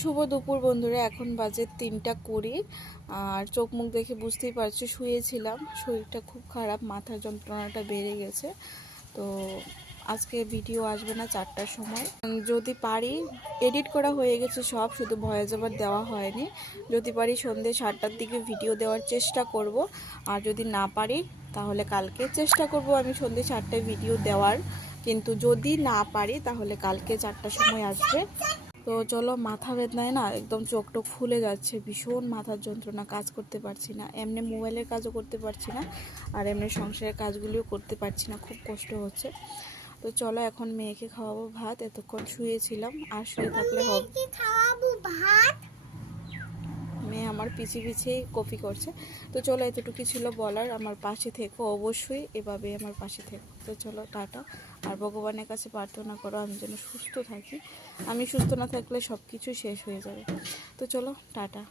শুভ দুপুর বন্ধুরা, এখন বাজে 3টা 20। আর চোখ মুখ দেখে বুঝতেই পারছি, শুয়েছিলাম, শরীরটা খুব খারাপ, মাথার যন্ত্রণাটা বেড়ে গেছে। তো আজকে ভিডিও আসবে না 4টার সময়। যদি পারি, এডিট করা হয়ে গেছে সব, শুধু ভয়েস ওভার দেওয়া হয়নি। যদি পারি সন্ধ্যে 7টার দিকে ভিডিও দেওয়ার চেষ্টা করব। আর যদি না পারি তাহলে কালকে চেষ্টা করব আমি সন্ধ্যে 7টায় ভিডিও দেওয়ার। কিন্তু যদি না পারি তাহলে কালকে 4টার সময় আসবে। তো চলো, মাথা বেদনায় না একদম চোখ টোক ফুলে যাচ্ছে, ভীষণ মাথার যন্ত্রণা, কাজ করতে পারছি না, এমনি মোবাইলের কাজও করতে পারছি না, আর এমনি সংসারের কাজগুলিও করতে পারছি না, খুব কষ্ট হচ্ছে। তো চলো, এখন মেয়েকে খাওয়াবো ভাত, এতক্ষণ শুয়েছিলাম, আর শুয়ে থাকলে হবে। মেয়ে আমার পিছিয়ে পিছিয়ে কপি করছে। তো চলো, এতটুকু ছিল বলার। আমার পাশে থেকো অবশ্যই, এভাবে আমার পাশে থেকো। তো চলো, টাটা। আর ভগবানের কাছে প্রার্থনা করো আমি যেন সুস্থ থাকি। আমি সুস্থ না থাকলে সব কিছু শেষ হয়ে যাবে। তো চলো, টাটা।